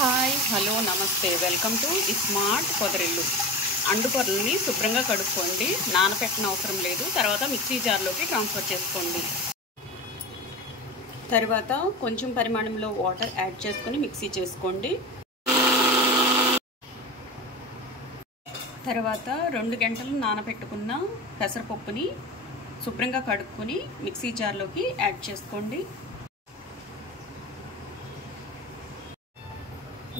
Hi hello నమస్తే welcome to smart పొదరిల్లు. అండుకొరల్ని శుభ్రంగా కడుక్కోండి, నానపెట్టన అవసరం లేదు. తర్వాత మిక్సీ జార్లోకి ట్రాన్స్ఫర్ చేసుకోండి. తర్వాత కొంచెం పరిమాణంలో వాటర్ యాడ్ చేసుకొని మిక్సీ చేసుకోండి. తర్వాత 2 గంటలు నానబెట్టుకున్న పెసరపప్పుని శుభ్రంగా కడుక్కొని మిక్సీ జార్లోకి యాడ్ చేసుకోండి.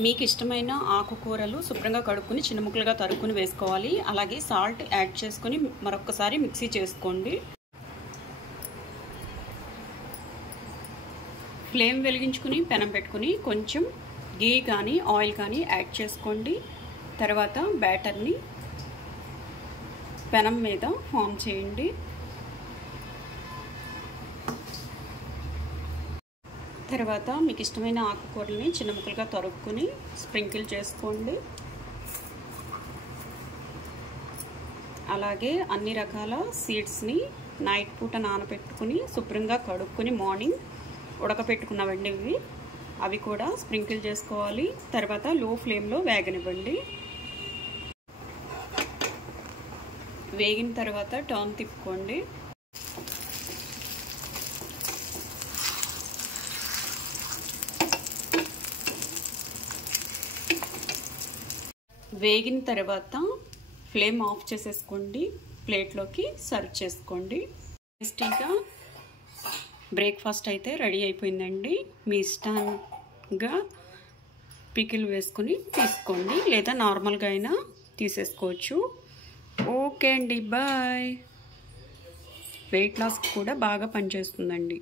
మీకు ఇష్టమైన ఆకుకూరలు శుభ్రంగా కడుక్కొని చిన్న ముక్కలుగా తరుక్కుని వేసుకోవాలి. అలాగే సాల్ట్ యాడ్ చేసుకొని మరొకసారి మిక్సీ చేసుకోండి. ఫ్లేమ్ వెలిగించుకుని పెనం పెట్టుకుని కొంచెం గీ కానీ ఆయిల్ కానీ యాడ్ చేసుకోండి. తర్వాత బ్యాటర్ని పెనం మీద ఫామ్ చేయండి. తర్వాత మీకు ఇష్టమైన ఆకుకూరల్ని చిన్న ముక్కలుగా తరుక్కుని స్ప్రింకిల్ చేసుకోండి. అలాగే అన్ని రకాల సీడ్స్ని నైట్ పూట నానబెట్టుకుని శుభ్రంగా కడుక్కొని మార్నింగ్ ఉడకపెట్టుకున్నవండి అవి కూడా స్ప్రింకిల్ చేసుకోవాలి. తర్వాత లో ఫ్లేమ్లో వేగనివ్వండి. వేగిన తర్వాత టర్న్ తిప్పుకోండి. వేగిన తర్వాత ఫ్లేమ్ ఆఫ్ చేసేసుకోండి. ప్లేట్లోకి సర్వ్ చేసుకోండి. టేస్టీగా బ్రేక్ఫాస్ట్ అయితే రెడీ అయిపోయిందండి. మీ ఇష్టంగా పికిల్ వేసుకొని తీసుకోండి, లేదా నార్మల్గా అయినా తీసేసుకోవచ్చు. ఓకే అండి, బాయ్. వెయిట్ లాస్ కూడా బాగా పనిచేస్తుందండి.